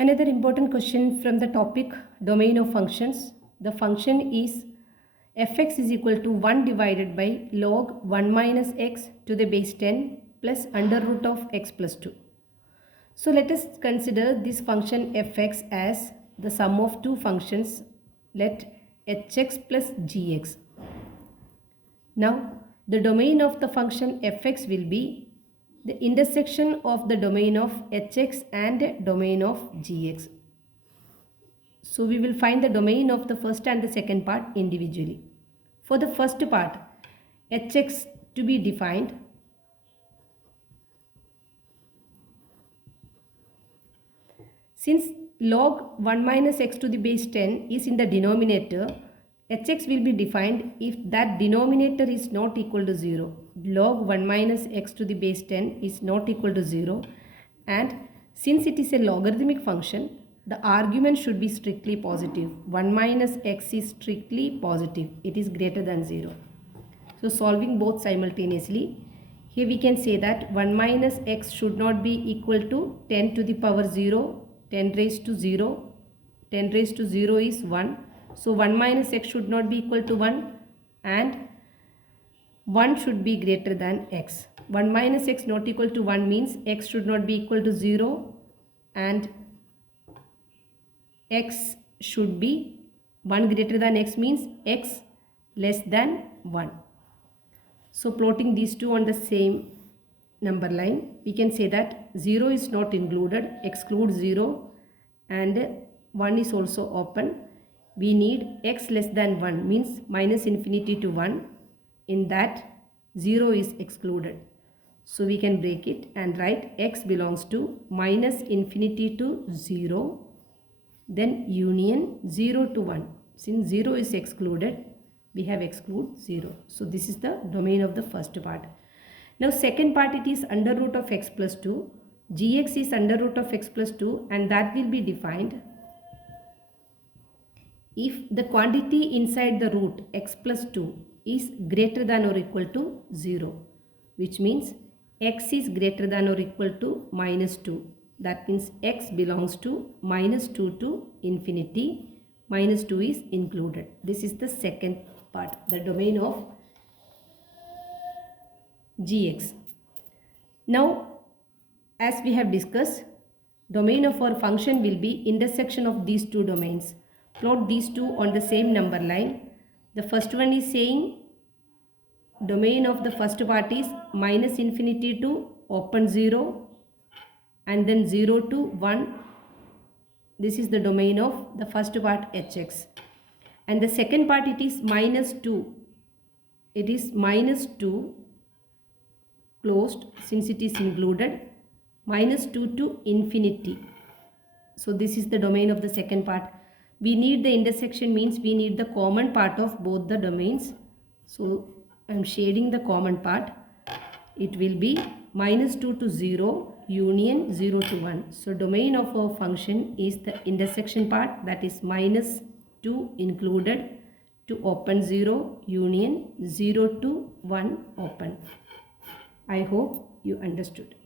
Another important question from the topic domain of functions. The function is fx is equal to 1 divided by log 1 minus x to the base 10 plus under root of x plus 2. So let us consider this function fx as the sum of two functions, let hx plus gx. Now the domain of the function fx will be the intersection of the domain of hx and domain of gx. So we will find the domain of the first and the second part individually. For the first part, hx to be defined, since log 1 minus x to the base 10 is in the denominator, hx will be defined if that denominator is not equal to 0. Log 1 minus x to the base 10 is not equal to 0, and since it is a logarithmic function, the argument should be strictly positive. 1 minus x is strictly positive. It is greater than 0. So solving both simultaneously, here we can say that 1 minus x should not be equal to 10 to the power 0, 10 raised to 0. 10 raised to 0 is 1. So 1 minus x should not be equal to 1, and 1 should be greater than x. 1 minus x not equal to 1 means x should not be equal to 0, and x should be 1 greater than x means x less than 1. So plotting these two on the same number line, we can say that 0 is not included, exclude 0, and 1 is also open. We need x less than 1 means minus infinity to 1. In that 0 is excluded. So we can break it and write x belongs to minus infinity to 0, then union 0 to 1. Since 0 is excluded, we have exclude 0. So this is the domain of the first part. Now second part, it is under root of x plus 2. Gx is under root of x plus 2, and that will be defined if the quantity inside the root x plus 2 is greater than or equal to 0, which means x is greater than or equal to minus 2. That means x belongs to minus 2 to infinity. Minus 2 is included. This is the second part, the domain of gx. Now, as we have discussed, domain of our function will be intersection of these two domains. Plot these two on the same number line. The first one is saying domain of the first part is minus infinity to open 0, and then 0 to 1. This is the domain of the first part hx. And the second part, it is minus 2. It is minus 2 closed, since it is included, minus 2 to infinity. So this is the domain of the second part. We need the intersection means we need the common part of both the domains. So I am shading the common part. It will be minus 2 to 0 union 0 to 1. So domain of our function is the intersection part, that is minus 2 included to open 0 union 0 to 1 open. I hope you understood.